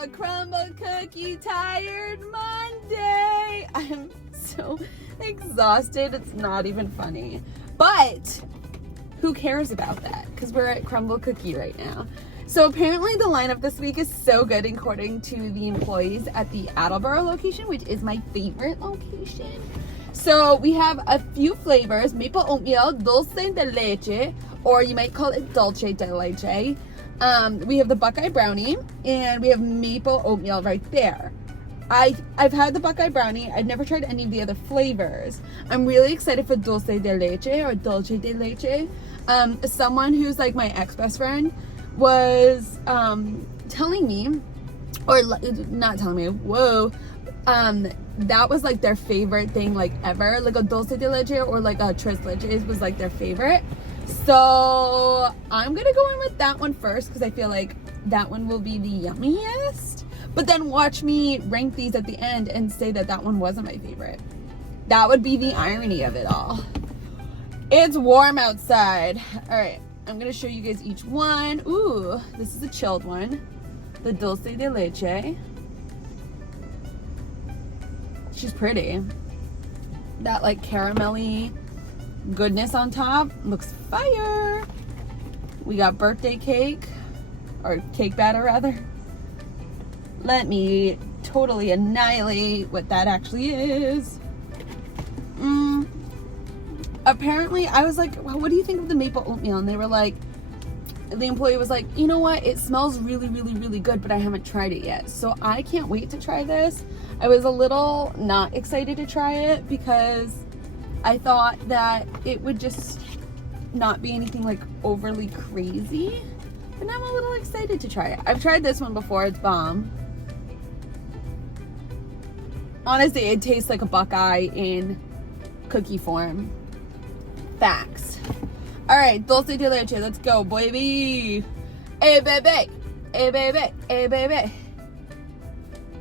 a Crumble Cookie Tired Monday. I'm so exhausted. It's not even funny. But who cares about that? Because we're at Crumble Cookie right now. So apparently the lineup this week is so good according to the employees at the Attleboro location, which is my favorite location. So we have a few flavors: maple oatmeal, dulce de leche, or you might call it dulce de leche. We have the Buckeye Brownie, and we have maple oatmeal right there. I've had the Buckeye Brownie. I've never tried any of the other flavors. I'm really excited for dulce de leche or dulce de leche. Someone who's like my ex-best friend was telling me, or not telling me, whoa, that was like their favorite thing like ever. Like a dulce de leche or like a tres leches was like their favorite. So I'm gonna go in with that one first because I feel like that one will be the yummiest. But then watch me rank these at the end and say that that one wasn't my favorite. That would be the irony of it all. It's warm outside. All right, I'm gonna show you guys each one. Ooh, this is a chilled one. The dulce de leche. She's pretty. That like caramelly goodness on top looks fire. We got birthday cake, or cake batter rather. Let me totally annihilate what that actually is. Apparently I was like, well, what do you think of the maple oatmeal? And they were like, the employee was like, you know what, it smells really, really, really good, but I haven't tried it yet. So I can't wait to try this. I was a little not excited to try it because I thought that it would just not be anything like overly crazy. But now I'm a little excited to try it. I've tried this one before, it's bomb. Honestly, it tastes like a Buckeye in cookie form. Facts. All right, dulce de leche, let's go, baby. Hey, baby. Hey, baby. Hey, baby.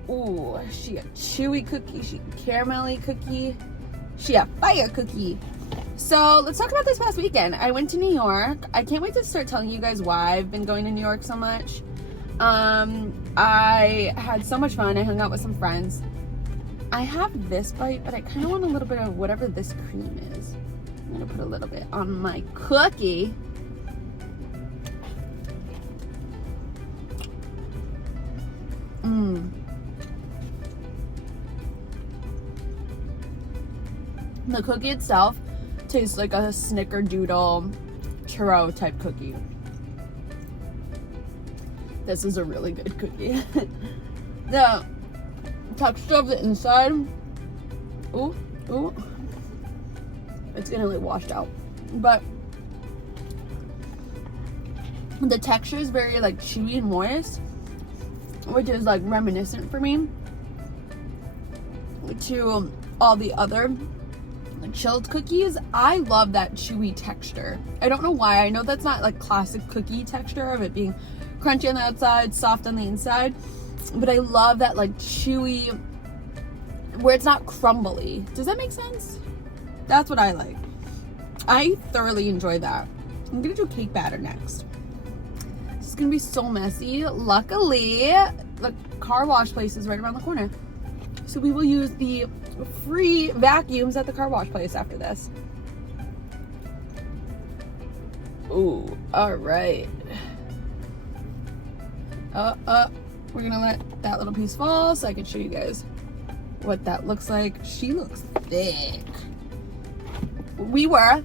Ooh, she a chewy cookie. She a caramelly cookie. She a fire cookie. So let's talk about this past weekend. I went to New York. I can't wait to start telling you guys why I've been going to New York so much. I had so much fun. I hung out with some friends. I have this bite, but I kind of want a little bit of whatever this cream is. I'm gonna put a little bit on my cookie. The cookie itself tastes like a snickerdoodle churro type cookie. This is a really good cookie. The texture of the inside, ooh, it's gonna like washed out, but the texture is very like chewy and moist, which is like reminiscent for me to all the other chilled cookies. I love that chewy texture. I don't know why. I know that's not like classic cookie texture of it being crunchy on the outside, soft on the inside, but I love that like chewy where it's not crumbly. Does that make sense? That's what I like. I thoroughly enjoy that. I'm gonna do cake batter next. This is gonna be so messy. Luckily, the car wash place is right around the corner, so we will use the free vacuums at the car wash place after this. Ooh, all right. We're gonna let that little piece fall so I can show you guys what that looks like. She looks thick. We were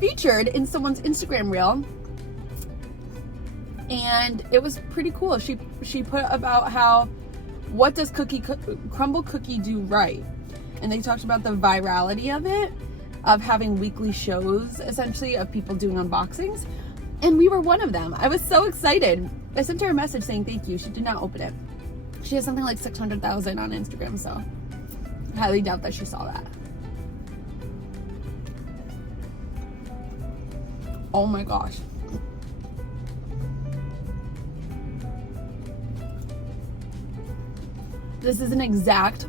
featured in someone's Instagram reel, and it was pretty cool. She put about how, what does Crumble Cookie do right? And they talked about the virality of it, of having weekly shows essentially of people doing unboxings, and we were one of them. I was so excited. I sent her a message saying thank you. She did not open it. She has something like 600,000 on Instagram, so I highly doubt that she saw that. Oh my gosh. This is an exact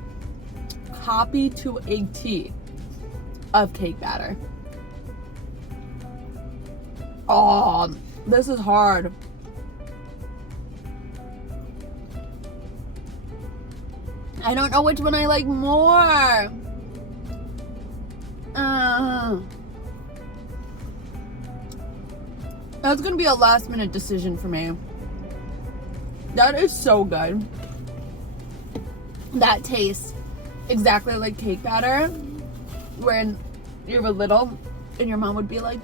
copy to a T of cake batter. Oh, this is hard. I don't know which one I like more. That's gonna be a last minute decision for me. That is so good. That tastes exactly like cake batter when you were little and your mom would be like,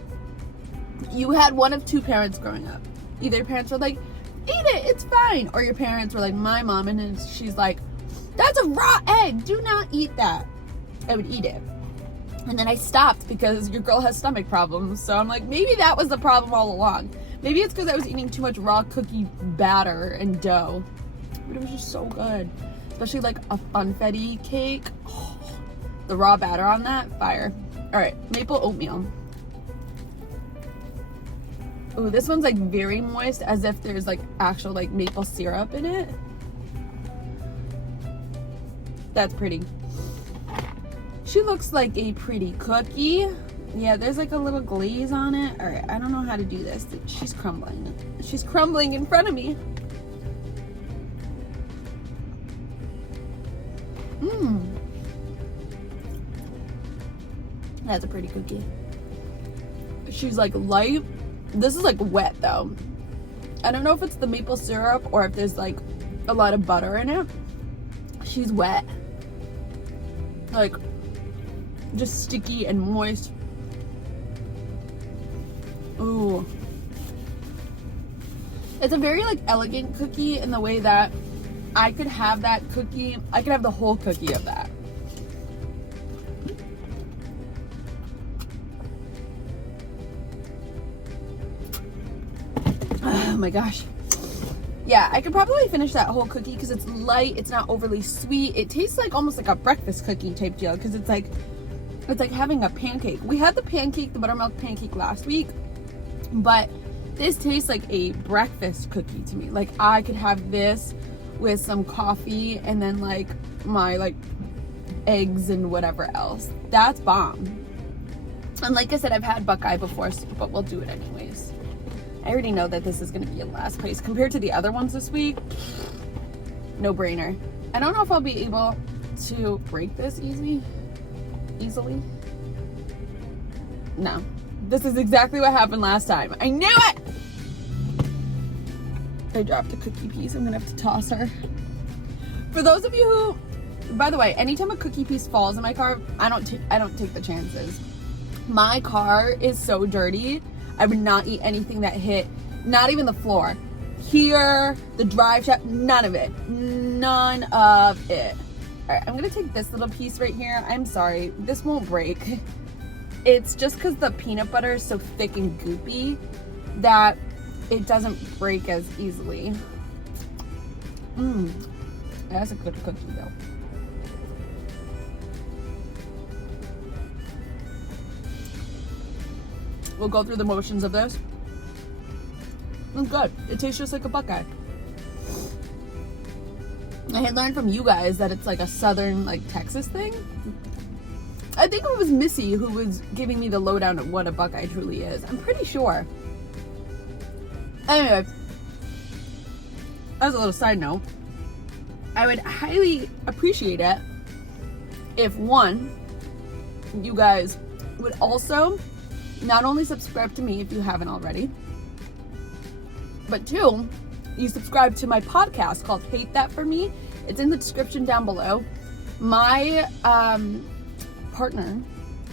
you had one of two parents growing up. Either your parents were like, eat it, it's fine. Or your parents were like my mom, and she's like, that's a raw egg, do not eat that. I would eat it. And then I stopped because your girl has stomach problems. So I'm like, maybe that was the problem all along. Maybe it's because I was eating too much raw cookie batter and dough. But it was just so good. Especially like a funfetti cake. Oh, the raw batter on that, fire. All right, maple oatmeal. Ooh, this one's like very moist, as if there's like actual like maple syrup in it. That's pretty. She looks like a pretty cookie. Yeah, there's like a little glaze on it. All right, I don't know how to do this. She's crumbling. She's crumbling in front of me. That's a pretty cookie. She's like light. This is like wet though. I don't know if it's the maple syrup or if there's like a lot of butter in it. She's wet. Like just sticky and moist. Ooh. It's a very like elegant cookie in the way that I could have that cookie. I could have the whole cookie of that. Oh my gosh. Yeah, I could probably finish that whole cookie because it's light, it's not overly sweet. It tastes like almost like a breakfast cookie type deal because it's like having a pancake. We had the buttermilk pancake last week, but this tastes like a breakfast cookie to me. Like I could have this with some coffee and then like my like eggs and whatever else. That's bomb. And like I said, I've had Buckeye before, but we'll do it anyways. I already know that this is going to be in last place. Compared to the other ones this week, no brainer. I don't know if I'll be able to break this easily. No. This is exactly what happened last time. I knew it! I dropped a cookie piece. I'm going to have to toss her. For those of you who, by the way, anytime a cookie piece falls in my car, I don't take the chances. My car is so dirty. I would not eat anything that hit, not even the floor. Here, the drive shaft, none of it. None of it. All right, I'm gonna take this little piece right here. I'm sorry, this won't break. It's just because the peanut butter is so thick and goopy that it doesn't break as easily. That's a good cookie though. We'll go through the motions of this. It's good. It tastes just like a Buckeye. I had learned from you guys that it's like a southern, like Texas thing. I think it was Missy who was giving me the lowdown of what a Buckeye truly is. I'm pretty sure. Anyway, as a little side note, I would highly appreciate it if one, you guys would also not only subscribe to me if you haven't already, but two, you subscribe to my podcast called Hate That For Me. It's in the description down below. My partner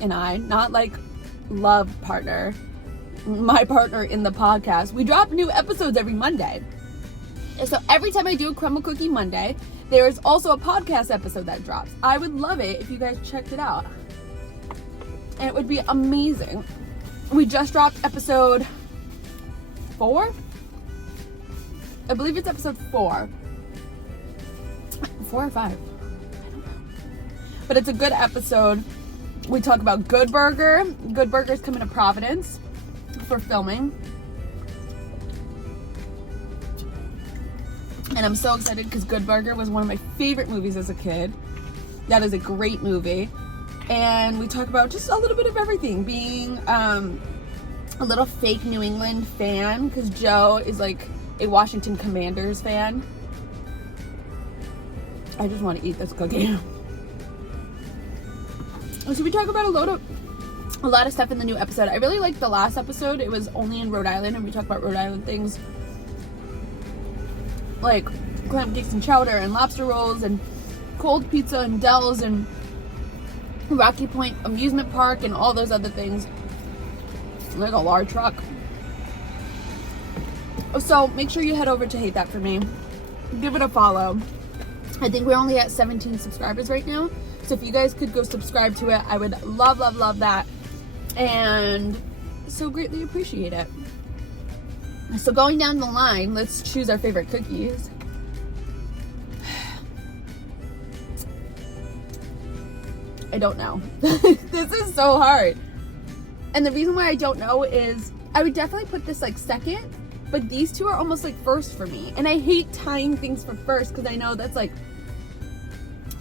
and I, not like love partner, my partner in the podcast, we drop new episodes every Monday. And so every time I do a Crumble Cookie Monday, there is also a podcast episode that drops. I would love it if you guys checked it out. And it would be amazing. We just dropped episode 4? I believe it's episode 4. 4 or 5. I don't know. But it's a good episode. We talk about Good Burger. Good Burger's coming to Providence for filming. And I'm so excited because Good Burger was one of my favorite movies as a kid. That is a great movie. And we talk about just a little bit of everything. Being a little fake New England fan, because Joe is like a Washington Commanders fan. I just want to eat this cookie. So we talk about a lot of stuff in the new episode. I really liked the last episode. It was only in Rhode Island, and we talked about Rhode Island things like clam cakes and chowder and lobster rolls and cold pizza and Dells and Rocky Point Amusement Park and all those other things. Like a large truck. So make sure you head over to Hate That For Me. Give it a follow. I think we're only at 17 subscribers right now. So if you guys could go subscribe to it, I would love, love, love that. And so greatly appreciate it. So going down the line, let's choose our favorite cookies. I don't know. This is so hard. And the reason why I don't know is I would definitely put this like second, but these two are almost like first for me. And I hate tying things for first because I know that's like,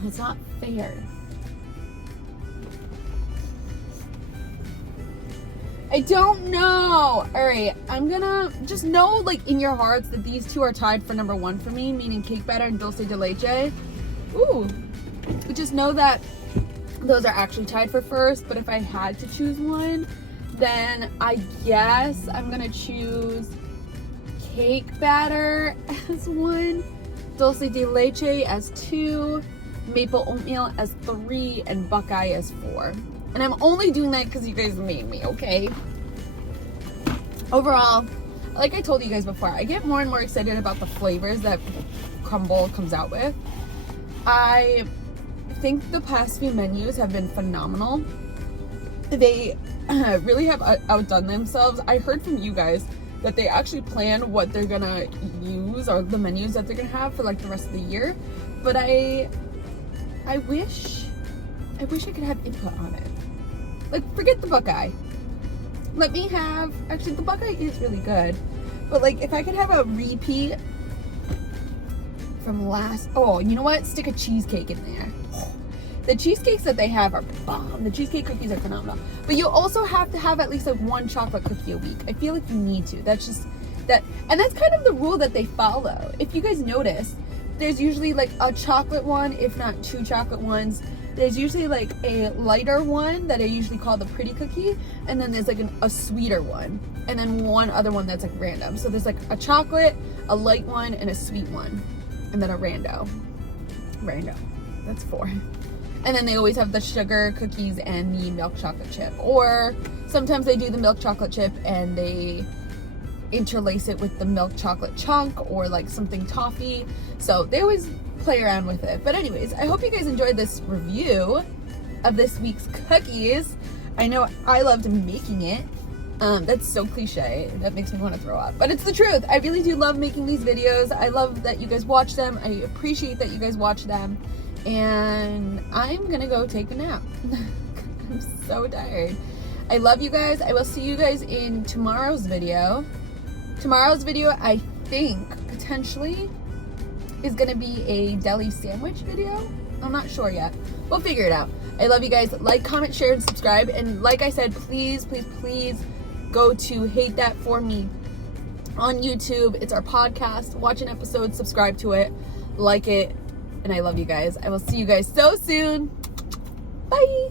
it's not fair. I don't know. All right, I'm gonna just know like in your hearts that these two are tied for number one for me, meaning cake batter and Dulce de Leche. Ooh, just know that those are actually tied for first, but if I had to choose one, then I guess I'm gonna choose cake batter as one, Dulce de Leche as 2, maple oatmeal as 3, and Buckeye as 4. And I'm only doing that because you guys made me, okay? Overall, like I told you guys before, I get more and more excited about the flavors that Crumble comes out with. I think the past few menus have been phenomenal. They really have outdone themselves. I heard from you guys that they actually plan what they're gonna use or the menus that they're gonna have for like the rest of the year. But I wish I could have input on it. Like, forget the Buckeye. Let me have, actually the Buckeye is really good, but like if I could have a repeat from last, oh, you know what? Stick a cheesecake in there. The cheesecakes that they have are bomb. The cheesecake cookies are phenomenal. But you also have to have at least like one chocolate cookie a week. I feel like you need to. That's just, that, and that's kind of the rule that they follow. If you guys notice, there's usually like a chocolate one, if not 2 chocolate ones. There's usually like a lighter one that I usually call the pretty cookie, and then there's like a sweeter one, and then one other one that's like random. So there's like a chocolate, a light one, and a sweet one, and then a rando. That's 4. And then they always have the sugar cookies and the milk chocolate chip, or sometimes they do the milk chocolate chip and they interlace it with the milk chocolate chunk or like something toffee. So they always play around with it. But anyways, I hope you guys enjoyed this review of this week's cookies. I know I loved making it. That's so cliche. That makes me want to throw up. But it's the truth. I really do love making these videos. I love that you guys watch them. I appreciate that you guys watch them. And I'm gonna go take a nap. I'm so tired. I love you guys. I will see you guys in tomorrow's video. Tomorrow's video, I think, potentially, is gonna be a deli sandwich video. I'm not sure yet. We'll figure it out. I love you guys. Like, comment, share, and subscribe. And like I said, please, please, please go to Hate That For Me on YouTube. It's our podcast. Watch an episode, subscribe to it, like it, and I love you guys. I will see you guys so soon. Bye.